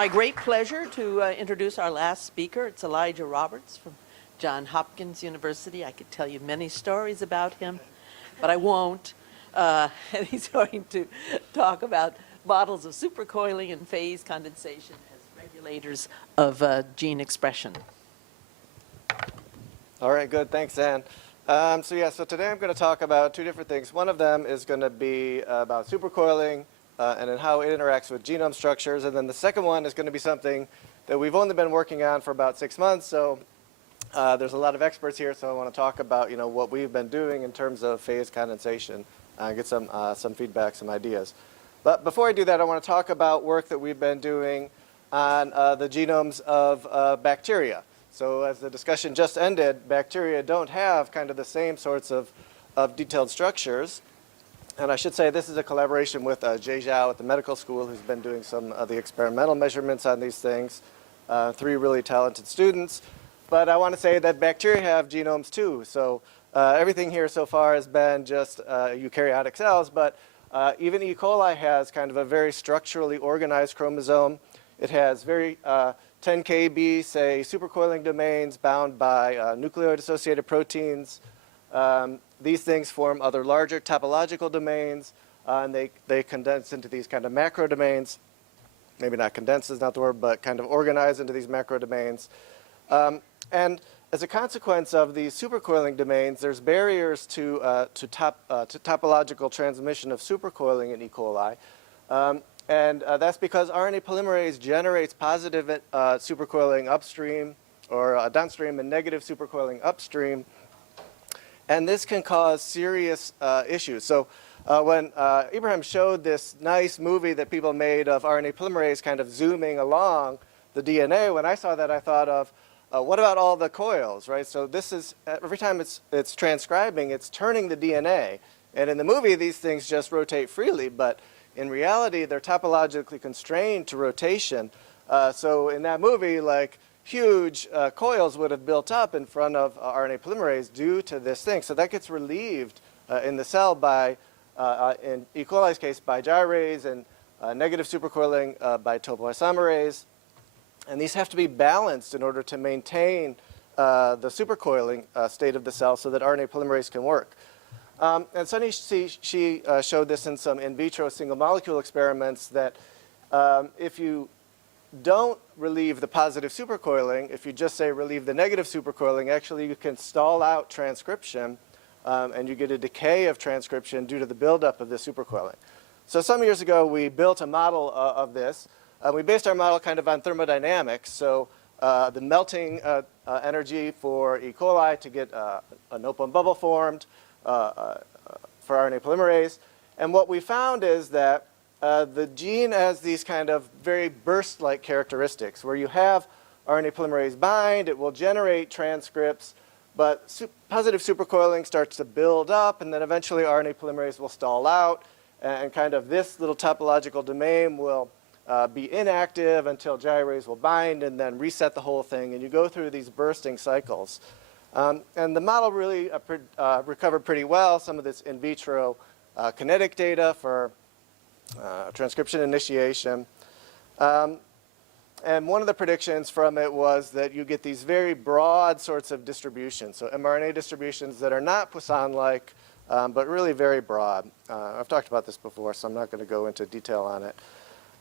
my great pleasure to introduce our last speaker. It's Elijah Roberts from Johns Hopkins University. I could tell you many stories about him, but I won't. And he's going to talk about models of supercoiling and phase condensation as regulators of gene expression. All right, good. Thanks, Ann. So today I'm going to talk about two different things. One of them is going to be about supercoiling and then how it interacts with genome structures. And then the second one is going to be something that we've only been working on for about 6 months. So there's a lot of experts here, so I want to talk about what we've been doing in terms of phase condensation and get some feedback, some ideas. But before I do that, I want to talk about work that we've been doing on the genomes of bacteria. So as the discussion just ended, bacteria don't have kind of the same sorts of detailed structures. And I should say this is a collaboration with JHU at the medical school, who's been doing some of the experimental measurements on these things. 3 really talented students. But I want to say that bacteria have genomes too. So everything here so far has been just eukaryotic cells, but even E. coli has kind of a very structurally organized chromosome. It has very 10 kb, say, supercoiling domains bound by nucleoid-associated proteins. These things form other larger topological domains, and they condense into these kind of macro domains. Maybe not condense is not the word, but kind of organize into these macro domains. And as a consequence of these supercoiling domains, there's barriers to topological transmission of supercoiling in E. coli. And that's because RNA polymerase generates positive supercoiling upstream or downstream and negative supercoiling upstream. And this can cause serious issues. So when Ibrahim showed this nice movie that people made of RNA polymerase kind of zooming along the DNA, when I saw that, I thought of, what about all the coils, right? So this is, every time it's transcribing, it's turning the DNA. And in the movie, these things just rotate freely. But in reality, they're topologically constrained to rotation. So in that movie, like, huge coils would have built up in front of RNA polymerase due to this thing. So that gets relieved in the cell by, in E. coli's case, by gyrase, and negative supercoiling by topoisomerase. And these have to be balanced in order to maintain the supercoiling state of the cell so that RNA polymerase can work. And Sunny, she showed this in some in vitro single molecule experiments that if you don't relieve the positive supercoiling, if you just say relieve the negative supercoiling, actually you can stall out transcription and you get a decay of transcription due to the buildup of the supercoiling. So some years ago, we built a model of this. We based our model kind of on thermodynamics. So the melting energy for E. coli to get an open bubble formed for RNA polymerase. And what we found is that the gene has these kind of very burst-like characteristics where you have RNA polymerase bind, it will generate transcripts, but positive supercoiling starts to build up, and then eventually RNA polymerase will stall out, and kind of this little topological domain will be inactive until gyrase will bind and then reset the whole thing, and you go through these bursting cycles. And the model really recovered pretty well some of this in vitro kinetic data for transcription initiation. And one of the predictions from it was that you get these very broad sorts of distributions, so mRNA distributions that are not Poisson-like, but really very broad. I've talked about this before, so I'm not going to go into detail on it.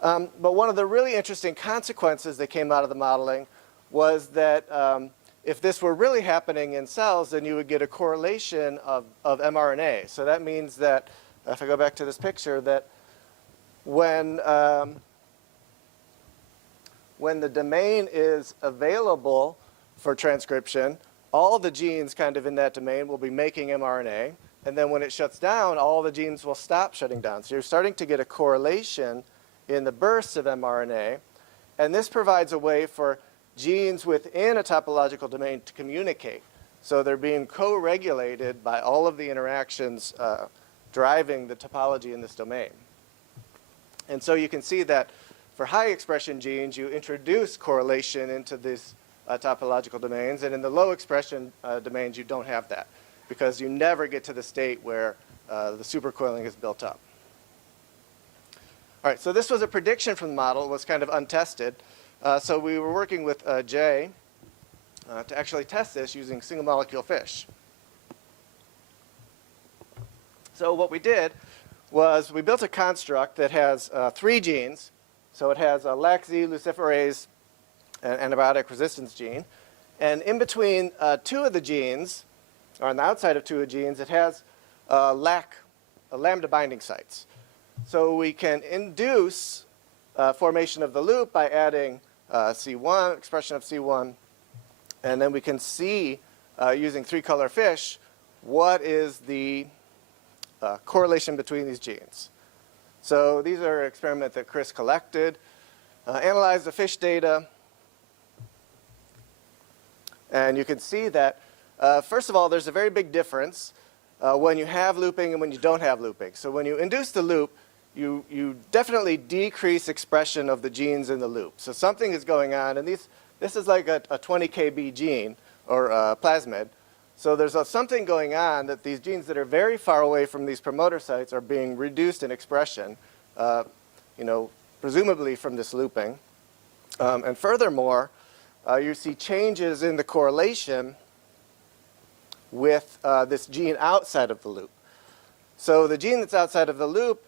But one of the really interesting consequences that came out of the modeling was that if this were really happening in cells, then you would get a correlation of mRNA. So that means that, if I go back to this picture, that when the domain is available for transcription, all the genes kind of in that domain will be making mRNA. And then when it shuts down, all the genes will stop shutting down. So you're starting to get a correlation in the bursts of mRNA. And this provides a way for genes within a topological domain to communicate. So they're being co-regulated by all of the interactions driving the topology in this domain. And so you can see that for high expression genes, you introduce correlation into these topological domains. And in the low expression domains, you don't have that, because you never get to the state where the supercoiling is built up. All right, so this was a prediction from the model. It was kind of untested. So we were working with Jay to actually test this using single molecule fish. So what we did was we built a construct that has 3 genes. So it has a LAC-Z, luciferase, and antibiotic resistance gene. And in between 2 of the genes, or on the outside of 2 of the genes, it has lambda binding sites. So we can induce formation of the loop by adding C1, expression of C1, and then we can see, using 3-color fish, what is the correlation between these genes. So these are an experiment that Chris collected, analyzed the fish data, and you can see that, first of all, there's a very big difference when you have looping and when you don't have looping. So when you induce the loop, you definitely decrease expression of the genes in the loop. So something is going on, and this is like a 20 kb gene, or plasmid. So there's something going on that these genes that are very far away from these promoter sites are being reduced in expression, presumably from this looping. And furthermore, you see changes in the correlation with this gene outside of the loop. So the gene that's outside of the loop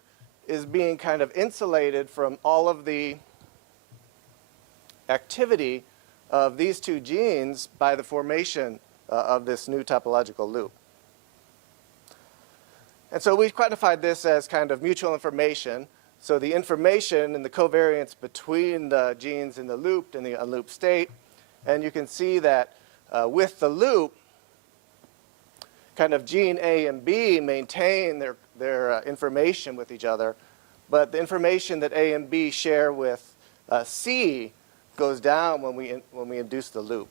is being kind of insulated from all of the activity of these 2 genes by the formation of this new topological loop. And so we quantified this as kind of mutual information. So the information and the covariance between the genes in the looped and the unlooped state. And you can see that with the loop, kind of gene A and B maintain their information with each other, but the information that A and B share with C goes down when we induce the loop.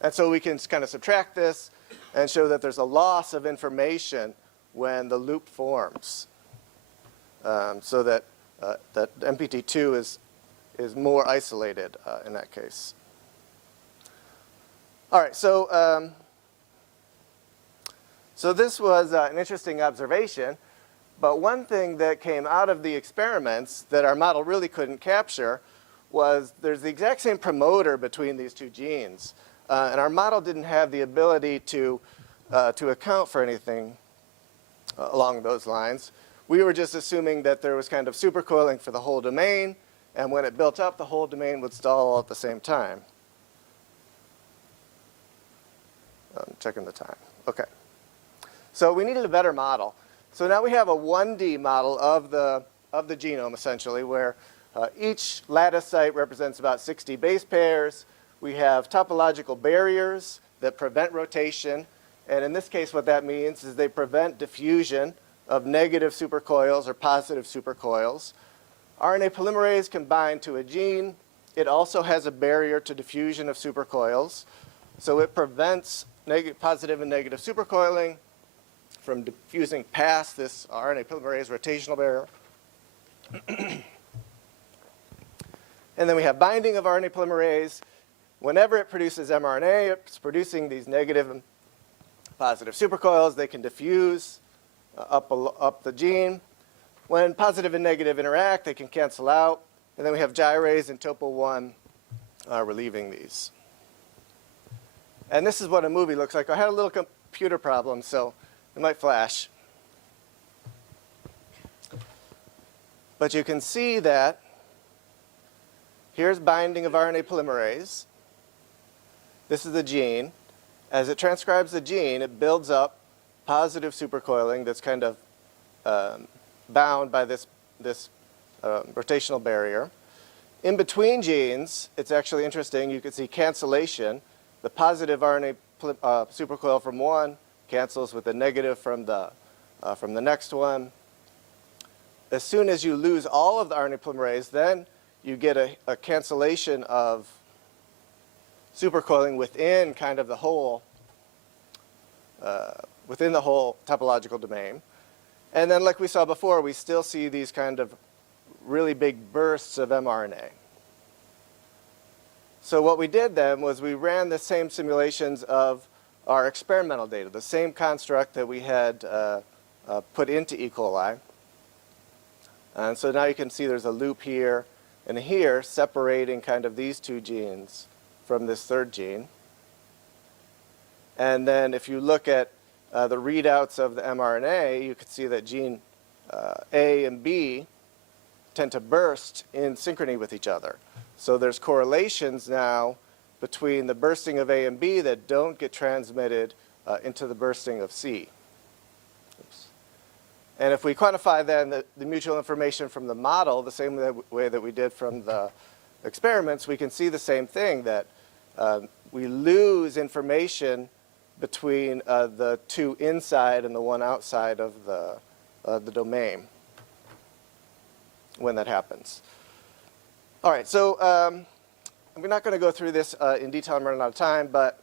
And so we can kind of subtract this and show that there's a loss of information when the loop forms, so that that MPT2 is more isolated in that case. All right, so this was an interesting observation, but one thing that came out of the experiments that our model really couldn't capture was there's the exact same promoter between these 2 genes, and our model didn't have the ability to account for anything along those lines. We were just assuming that there was kind of supercoiling for the whole domain, and when it built up, the whole domain would stall all at the same time. I'm checking the time. Okay. So we needed a better model. So now we have a 1D model of the genome, essentially, where each lattice site represents about 60 base pairs. We have topological barriers that prevent rotation. And in this case, what that means is they prevent diffusion of negative supercoils or positive supercoils. RNA polymerase can bind to a gene. It also has a barrier to diffusion of supercoils. So it prevents positive and negative supercoiling from diffusing past this RNA polymerase rotational barrier. And then we have binding of RNA polymerase. Whenever it produces mRNA, it's producing these negative and positive supercoils. They can diffuse up the gene. When positive and negative interact, they can cancel out. And then we have gyrase and topo1 relieving these. And this is what a movie looks like. I had a little computer problem, so it might flash. But you can see that here's binding of RNA polymerase. This is the gene. As it transcribes the gene, it builds up positive supercoiling that's kind of bound by this rotational barrier. In between genes, it's actually interesting. You can see cancellation. The positive RNA supercoil from one cancels with the negative from the next one. As soon as you lose all of the RNA polymerase, then you get a cancellation of supercoiling within kind of the whole topological domain. And then, like we saw before, we still see these kind of really big bursts of mRNA. So what we did then was we ran the same simulations of our experimental data, the same construct that we had put into E. coli. And so now you can see there's a loop here and here separating kind of these two genes from this third gene. And then if you look at the readouts of the mRNA, you can see that gene A and B tend to burst in synchrony with each other. So there's correlations now between the bursting of A and B that don't get transmitted into the bursting of C. Oops. And if we quantify then the mutual information from the model, the same way that we did from the experiments, we can see the same thing, that we lose information between the two inside and the one outside of the domain when that happens. All right, so I'm not going to go through this in detail. I'm running out of time, but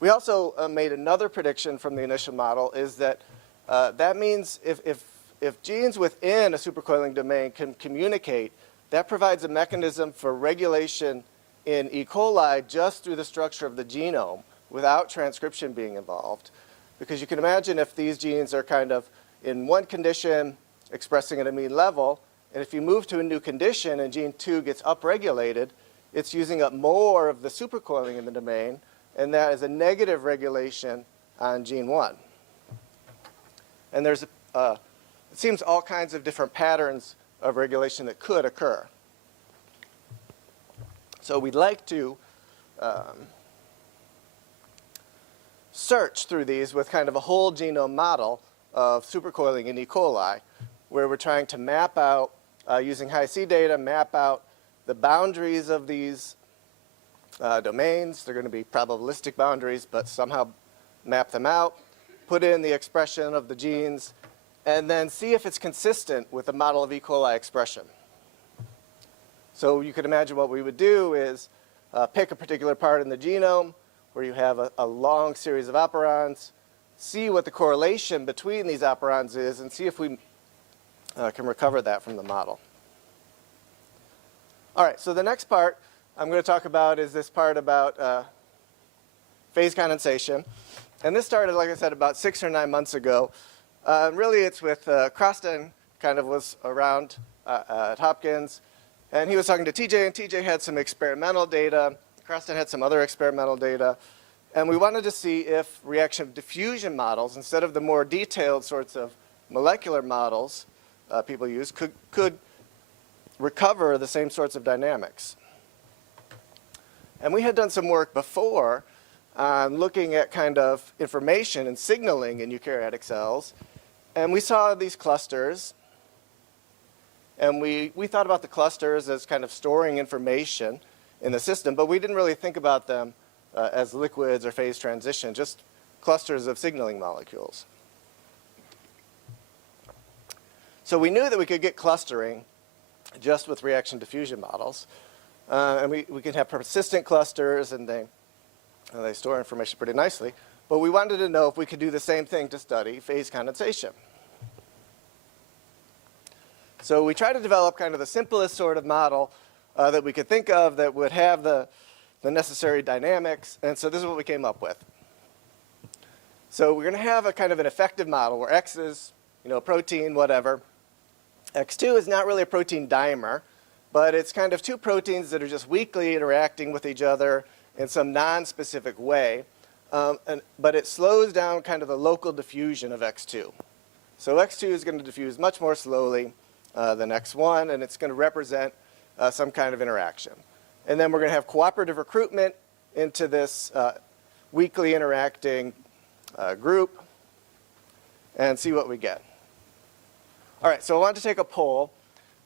we also made another prediction from the initial model, is that that means if genes within a supercoiling domain can communicate, that provides a mechanism for regulation in E. coli just through the structure of the genome without transcription being involved. Because you can imagine if these genes are kind of in one condition expressing at a mean level, and if you move to a new condition and gene 2 gets upregulated, it's using up more of the supercoiling in the domain, and that is a negative regulation on gene 1. And there's, it seems, all kinds of different patterns of regulation that could occur. So we'd like to search through these with kind of a whole genome model of supercoiling in E. coli, where we're trying to map out, using Hi-C data, map out the boundaries of these domains. They're going to be probabilistic boundaries, but somehow map them out, put in the expression of the genes, and then see if it's consistent with the model of E. coli expression. So you could imagine what we would do is pick a particular part in the genome where you have a long series of operons, see what the correlation between these operons is, and see if we can recover that from the model. All right, so the next part I'm going to talk about is this part about phase condensation. And this started, like I said, about 6 or 9 months ago. Really, it's with Croston kind of was around at Hopkins. And he was talking to TJ, and TJ had some experimental data. Croston had some other experimental data. And we wanted to see if reaction diffusion models, instead of the more detailed sorts of molecular models people use, could recover the same sorts of dynamics. And we had done some work before on looking at kind of information and signaling in eukaryotic cells. And we saw these clusters. And we thought about the clusters as kind of storing information in the system, but we didn't really think about them as liquids or phase transition, just clusters of signaling molecules. So we knew that we could get clustering just with reaction diffusion models. And we can have persistent clusters, and they store information pretty nicely. But we wanted to know if we could do the same thing to study phase condensation. So we tried to develop kind of the simplest sort of model that we could think of that would have the necessary dynamics. And so this is what we came up with. So we're going to have a kind of an effective model where X is, protein, whatever. X2 is not really a protein dimer, but it's kind of two proteins that are just weakly interacting with each other in some non-specific way. But it slows down kind of the local diffusion of X2. So X2 is going to diffuse much more slowly than X1, and it's going to represent some kind of interaction. And then we're going to have cooperative recruitment into this weakly interacting group and see what we get. All right, so I want to take a poll.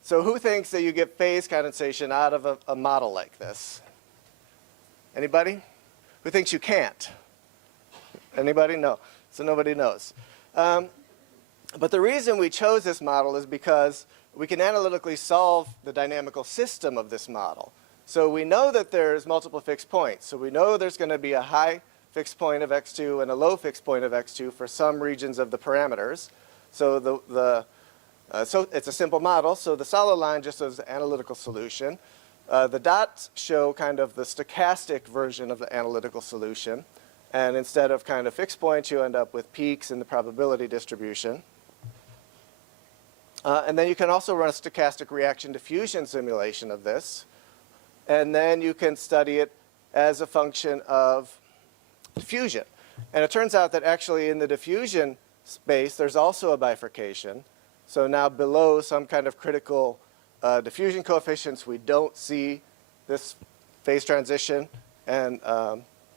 So who thinks that you get phase condensation out of a model like this? Anybody? Who thinks you can't? Anybody? No. So nobody knows. But the reason we chose this model is because we can analytically solve the dynamical system of this model. So we know that there's multiple fixed points. So we know there's going to be a high fixed point of X2 and a low fixed point of X2 for some regions of the parameters. So so it's a simple model. So the solid line just shows the analytical solution. The dots show kind of the stochastic version of the analytical solution. And instead of kind of fixed points, you end up with peaks in the probability distribution. And then you can also run a stochastic reaction diffusion simulation of this. And then you can study it as a function of diffusion. And it turns out that actually in the diffusion space, there's also a bifurcation. So now below some kind of critical diffusion coefficients, we don't see this phase transition. And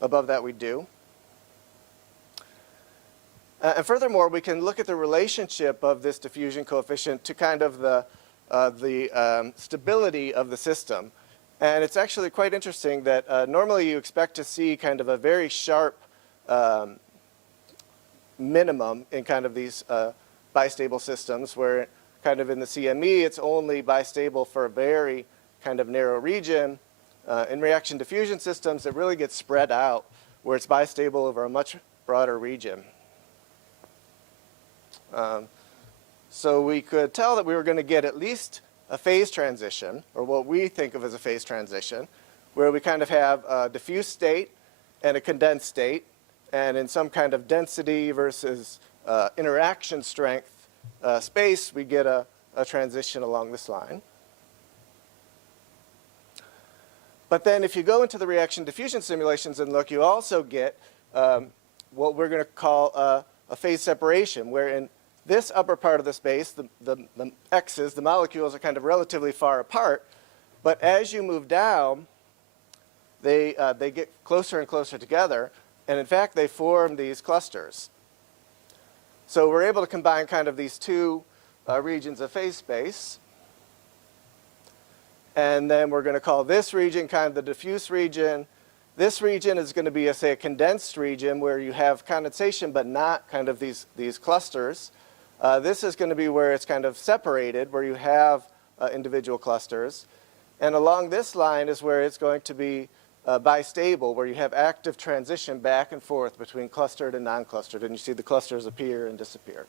above that, we do. And furthermore, we can look at the relationship of this diffusion coefficient to kind of the stability of the system. And it's actually quite interesting that normally you expect to see kind of a very sharp minimum in kind of these bistable systems, where kind of in the CME it's only bistable for a very kind of narrow region. In reaction diffusion systems, it really gets spread out, where it's bistable over a much broader region. So we could tell that we were going to get at least a phase transition, or what we think of as a phase transition, where we kind of have a diffuse state and a condensed state, and in some kind of density versus interaction strength space, we get a transition along this line. But then if you go into the reaction diffusion simulations and look, you also get what we're going to call a phase separation, where in this upper part of the space, the X's, the molecules are kind of relatively far apart. But as you move down, they get closer and closer together. And in fact, they form these clusters. So we're able to combine kind of these two regions of phase space. And then we're going to call this region kind of the diffuse region. This region is going to be, say, a condensed region where you have condensation but not kind of these clusters. This is going to be where it's kind of separated, where you have individual clusters. And along this line is where it's going to be bistable, where you have active transition back and forth between clustered and non-clustered. And you see the clusters appear and disappear.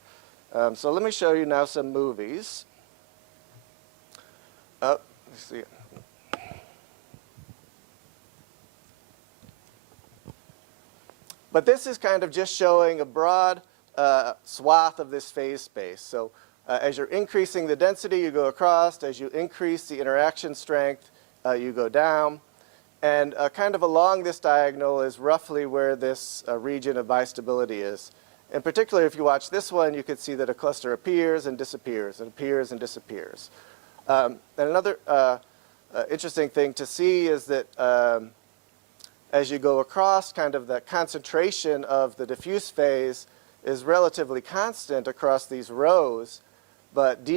So let me show you now some movies. Let's see. But this is kind of just showing a broad swath of this phase space. So as you're increasing the density, you go across. As you increase the interaction strength, you go down. And kind of along this diagonal is roughly where this region of bistability is. In particular, if you watch this one, you can see that a cluster appears and disappears, and appears and disappears. And another interesting thing to see is that as you go across, kind of the concentration of the diffuse phase is relatively constant across these rows, but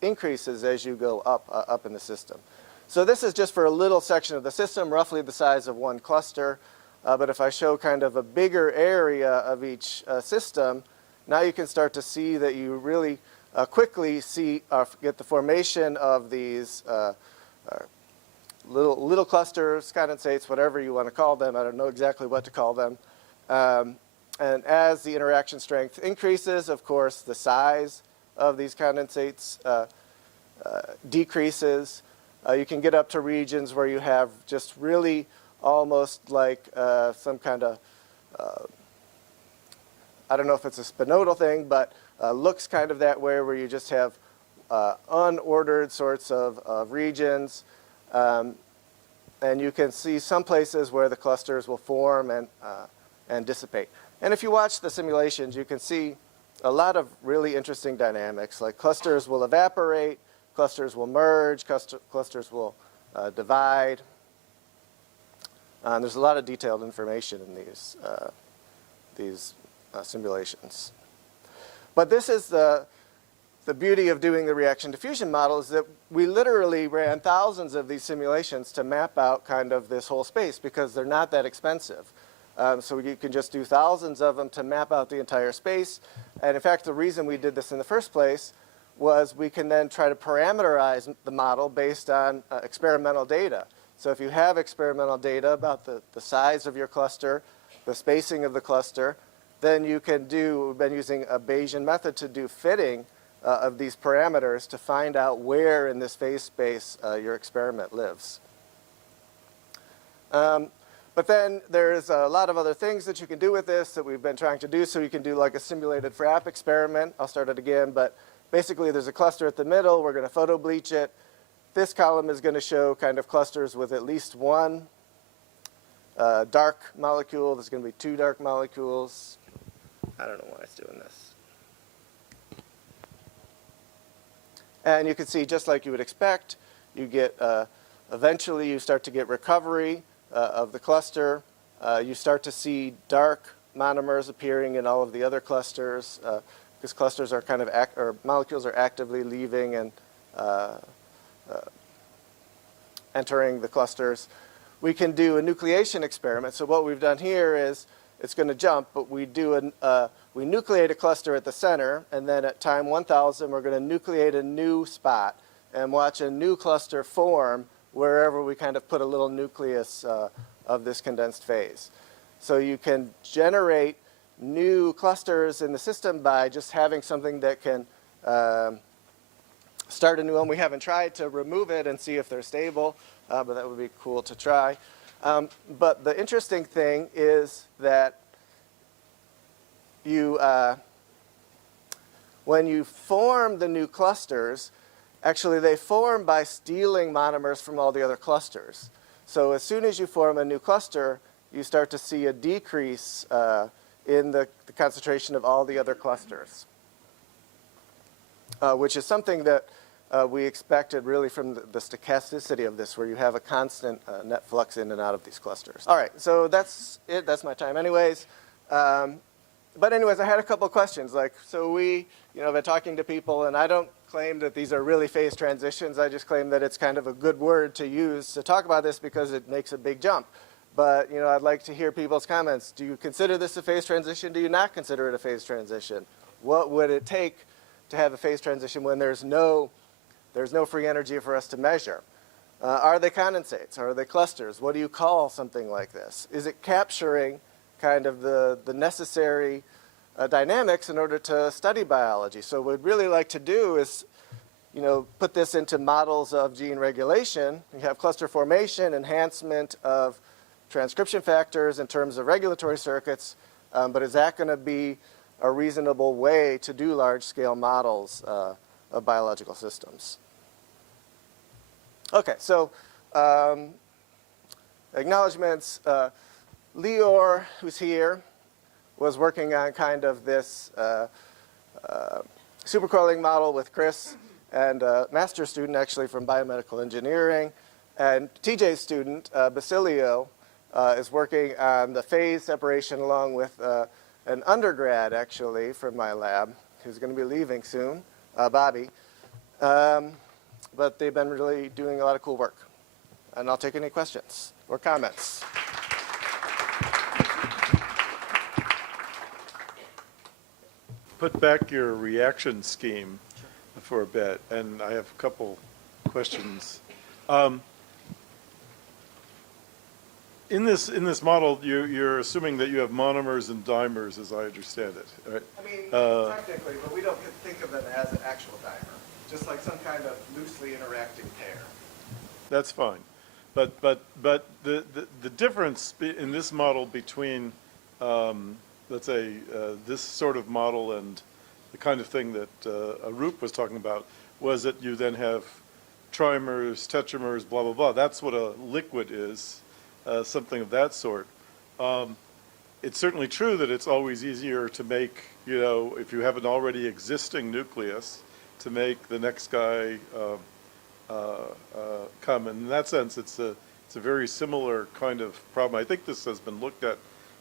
increases as you go up in the system. So this is just for a little section of the system, roughly the size of one cluster. But if I show kind of a bigger area of each system, now you can start to see that you really quickly get the formation of these little clusters, condensates, whatever you want to call them. I don't know exactly what to call them. And as the interaction strength increases, of course, the size of these condensates decreases. You can get up to regions where you have just really almost like some kind of, I don't know if it's a spinodal thing, but looks kind of that way, where you just have unordered sorts of regions. And you can see some places where the clusters will form and dissipate. And if you watch the simulations, you can see a lot of really interesting dynamics, like clusters will evaporate, clusters will merge, clusters will divide. And there's a lot of detailed information in these simulations. But this is the beauty of doing the reaction diffusion model, is that we literally ran thousands of these simulations to map out kind of this whole space, because they're not that expensive. So you can just do thousands of them to map out the entire space. And in fact, the reason we did this in the first place was we can then try to parameterize the model based on experimental data. So if you have experimental data about the size of your cluster, the spacing of the cluster, then you can we've been using a Bayesian method to do fitting of these parameters to find out where in this phase space your experiment lives. But then there's a lot of other things that you can do with this that we've been trying to do. So you can do like a simulated FRAP experiment. I'll start it again, but basically there's a cluster at the middle. We're going to photo bleach it. This column is going to show kind of clusters with at least one dark molecule. There's going to be 2 dark molecules. I don't know why it's doing this. And you can see, just like you would expect, you get, eventually you start to get recovery of the cluster. You start to see dark monomers appearing in all of the other clusters, because clusters are kind of, or molecules are actively leaving and entering the clusters. We can do a nucleation experiment. So what we've done here is, it's going to jump, but we nucleate a cluster at the center, and then at time 1000, we're going to nucleate a new spot and watch a new cluster form wherever we kind of put a little nucleus of this condensed phase. So you can generate new clusters in the system by just having something that can start a new one. We haven't tried to remove it and see if they're stable, but that would be cool to try. But the interesting thing is that when you form the new clusters, actually they form by stealing monomers from all the other clusters. So as soon as you form a new cluster, you start to see a decrease in the concentration of all the other clusters, which is something that we expected really from the stochasticity of this, where you have a constant net flux in and out of these clusters. All right, so that's it. That's my time anyways. But anyways, I had a couple of questions. Like, so we, been talking to people, and I don't claim that these are really phase transitions. I just claim that it's kind of a good word to use to talk about this because it makes a big jump. But, I'd like to hear people's comments. Do you consider this a phase transition? Do you not consider it a phase transition? What would it take to have a phase transition when there's no free energy for us to measure? Are they condensates? Are they clusters? What do you call something like this? Is it capturing kind of the necessary dynamics in order to study biology? So what we'd really like to do is, put this into models of gene regulation. You have cluster formation, enhancement of transcription factors in terms of regulatory circuits, but is that going to be a reasonable way to do large-scale models of biological systems? Okay, so acknowledgements. Lior, who's here, was working on kind of this supercoiling model with Chris and a master's student actually from biomedical engineering. And TJ's student, Basilio, is working on the phase separation along with an undergrad actually from my lab who's going to be leaving soon, Bobby. But they've been really doing a lot of cool work. And I'll take any questions or comments. Put back your reaction scheme for a bit, and I have a couple questions. In this model, you're assuming that you have monomers and dimers, as I understand it, right? I mean, technically, but we don't think of them as an actual dimer, just like some kind of loosely interacting pair. That's fine, but the difference in this model between let's say this sort of model and the kind of thing that Arup was talking about was that you then have trimers, tetramers, blah blah blah. That's what a liquid is. Something of that sort. It's certainly true that it's always easier to make, if you have an already existing nucleus, to make the next guy come. And in that sense, it's a very similar kind of problem. I think this has been looked at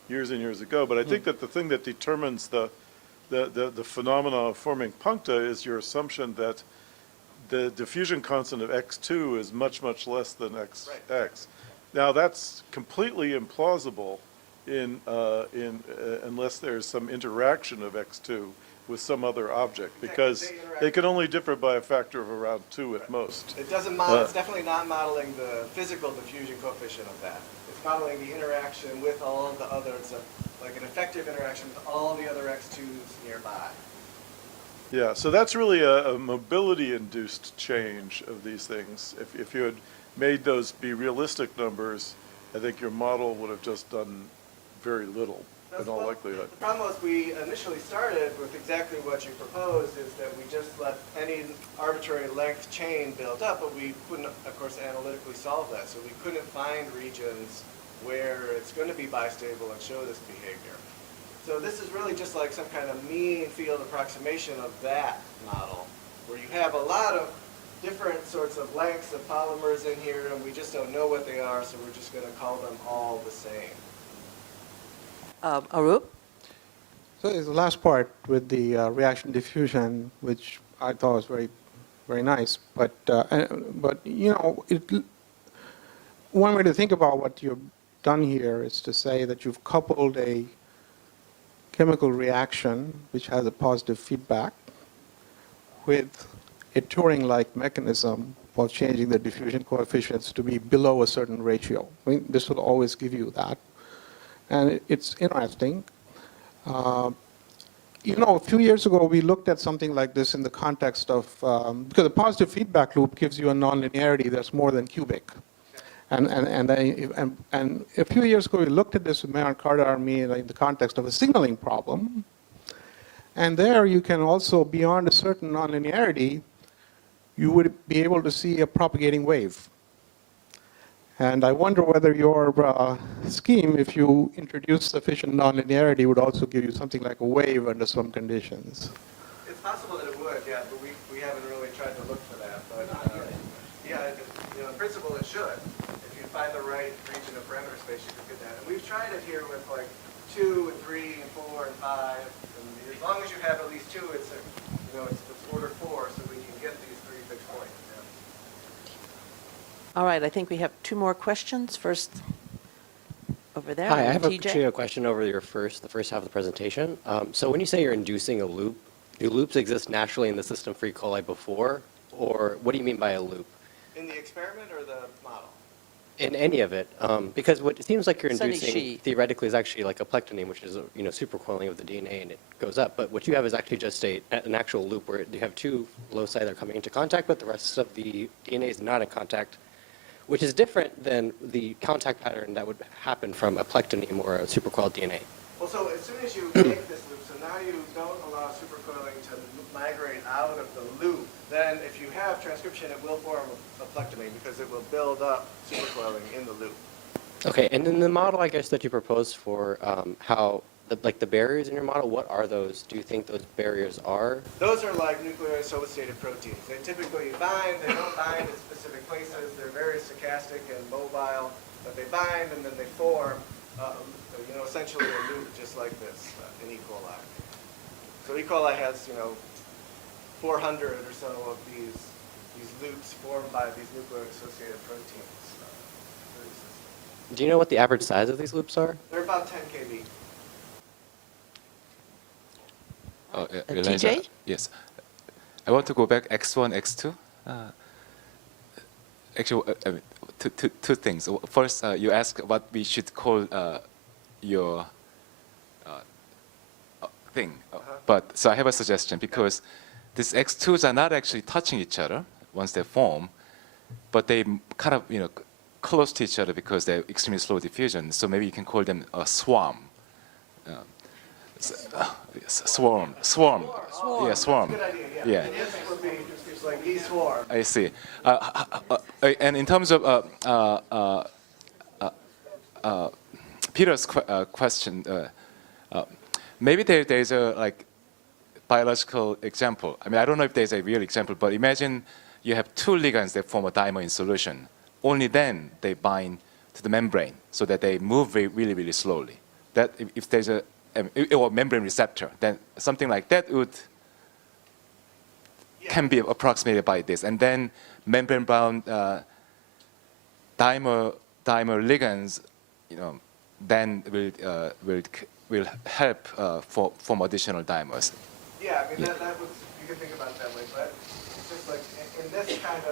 years and years ago, but I think that the thing that determines the phenomena of forming puncta is your assumption that the diffusion constant of x2 is much, much less than x. Now that's completely implausible unless there's some interaction of x2 with some other object, because they can only differ by a factor of around 2 at most. It doesn't model, it's definitely not modeling the physical diffusion coefficient of that. It's modeling the interaction with all of the others, like an effective interaction with all the other x2s nearby. Yeah, so that's really a mobility-induced change of these things. If you had made those be realistic numbers, I think your model would have just done very little in all likelihood. The problem was we initially started with exactly what you proposed, is that we just let any arbitrary length chain build up, but we couldn't, of course, analytically solve that. So we couldn't find regions where it's going to be bistable and show this behavior. So this is really just like some kind of mean field approximation of that model, where you have a lot of different sorts of lengths of polymers in here, and we just don't know what they are, so we're just going to call them all the same. Arup? So there's the last part with the reaction diffusion, which I thought was very, very nice. But you know, one way to think about what you've done here is to say that you've coupled a chemical reaction, which has a positive feedback, with a Turing-like mechanism for changing the diffusion coefficients to be below a certain ratio. I mean, this will always give you that. And it's interesting. You know, a few years ago, we looked at something like this in the context of, because a positive feedback loop gives you a nonlinearity that's more than cubic. And a few years ago, we looked at this with Maynard Carter and me in the context of a signaling problem. And there you can also, beyond a certain nonlinearity, you would be able to see a propagating wave. And I wonder whether your scheme, if you introduce sufficient nonlinearity, would also give you something like a wave under some conditions. It's possible that it would, yeah, but we haven't really tried to look for that. But yeah, you know, in principle, it should. If you find the right region of parameter space, you could get that. And we've tried it here with like 2 and 3 and 4 and 5. And as long as you have at least 2, it's order 4, so we can get these 3 fixed points. Yeah. All right, I think we have 2 more questions. First, over there. Hi, I have TJ. actually a question over the first half of the presentation. So when you say you're inducing a loop, do loops exist naturally in the system for E. coli before, or what do you mean by a loop? In the experiment or the model? In any of it, because what it seems like you're Sunny inducing Shi. theoretically is actually like a plectiname, which is supercoiling of the DNA and it goes up. But what you have is actually just an actual loop where you have 2 loci that are coming into contact, but the rest of the DNA is not in contact, which is different than the contact pattern that would happen from a plectiname or a supercoiled DNA. Well, so as soon as you make this loop, so now you don't allow supercoiling to migrate out of the loop, then if you have transcription, it will form a plectiname because it will build up supercoiling in the loop. Okay, and in the model, I guess, that you proposed for how, the barriers in your model, what are those? Do you think those barriers are? Those are like nuclear associated proteins. They typically bind, they don't bind in specific places. They're very stochastic and mobile, but they bind and then they form, essentially a loop just like this in E. coli. So E. coli has, 400 or so of these loops formed by these nuclear associated proteins. Do you know what the average size of these loops are? They're about 10 kb. Oh, yeah, TJ? Yes. I want to go back X1, X2. Actually, two things. First, you asked what we should call your thing. But so I have a suggestion because these X2s are not actually touching each other once they form, but they kind of close to each other because they're extremely slow diffusion. So maybe you can call them a swarm. Swarm. Yeah, swarm. Good idea, Yeah. And this would be like E swarm. I see. And in terms of Peter's question, maybe there's a biological example. I mean, I don't know if there's a real example, but imagine you have 2 ligands that form a dimer in solution. Only then they bind to the membrane so that they move really, really slowly. That if there's or membrane receptor, then something like that can be approximated by this. And then membrane-bound dimer ligands, then will help form additional dimers. Yeah, I mean, that would, you can think about it that way, but it's just like in this kind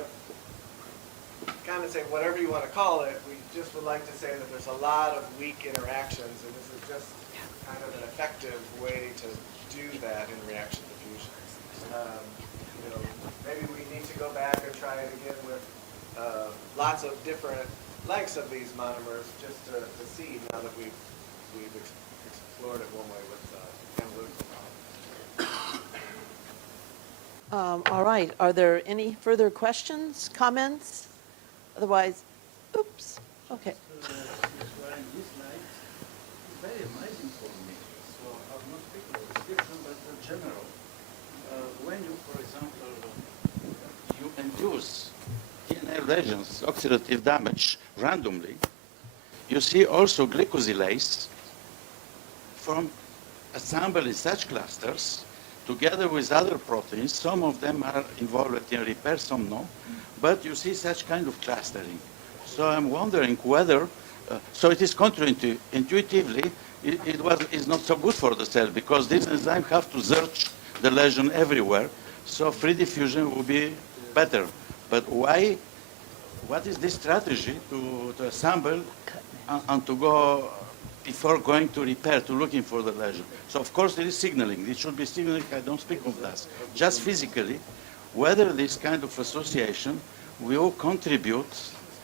of say whatever you want to call it, we just would like to say that there's a lot of weak interactions, and this is just kind of an effective way to do that in reaction diffusion. Maybe we need to go back and try it again with lots of different lengths of these monomers just to see now that we've explored it one way with analytical problems. All right, are there any further questions, comments? Otherwise, oops, okay. This slide is very amazing for me. So I'm not speaking of description, but general. When you, for example, you induce DNA lesions, oxidative damage, randomly, you see also glycosylase from assembled in such clusters together with other proteins. Some of them are involved in repair, some no. But you see such kind of clustering. So I'm wondering whether, so it is counterintuitively, it's not so good for the cell because this enzyme have to search the lesion everywhere. So free diffusion will be better. But why, what is this strategy to assemble and to go before going to repair, to looking for the lesion? So of course there is signaling. It should be signaling, I don't speak of that. Just physically, whether this kind of association will contribute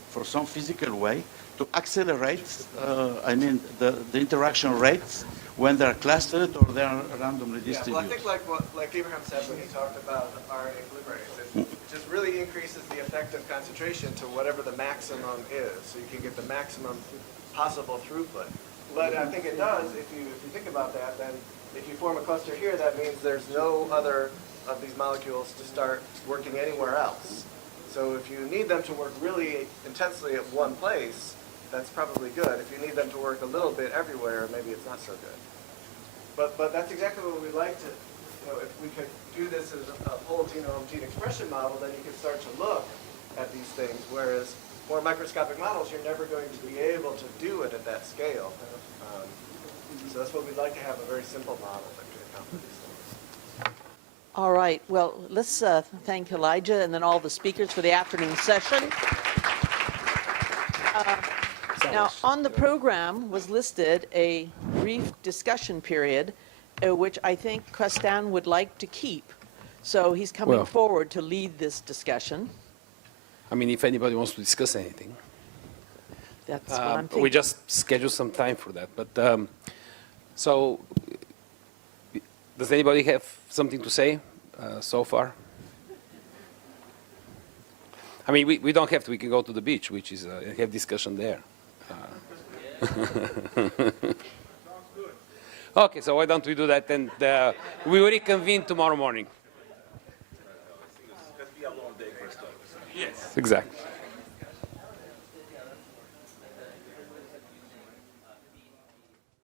for some physical way to accelerate, the interaction rates when they're clustered or they are randomly distributed. Yeah, well, I think like Abraham said when he talked about RNA polymerase, it just really increases the effective concentration to whatever the maximum is, so you can get the maximum possible throughput. But I think it does, if you think about that, then if you form a cluster here, that means there's no other of these molecules to start working anywhere else. So if you need them to work really intensely at one place, that's probably good. If you need them to work a little bit everywhere, maybe it's not so good. But that's exactly what we'd like to, if we could do this as a whole genome gene expression model, then you could start to look at these things, whereas more microscopic models, you're never going to be able to do it at that scale. So that's what we'd like to have, a very simple model that can accomplish these things. All right, well, let's thank Elijah and then all the speakers for the afternoon session. Now, on the program was listed a brief discussion period, which I think Crestan would like to keep. So he's coming Well. forward to lead this discussion. I mean, if anybody wants to discuss anything. That's what I'm thinking. We just schedule some time for that. But so, does anybody have something to say so far? I mean, we don't have to. We can go to the beach, which is have discussion there. Okay, so why don't we do that? And we will reconvene tomorrow morning. Yes, exactly.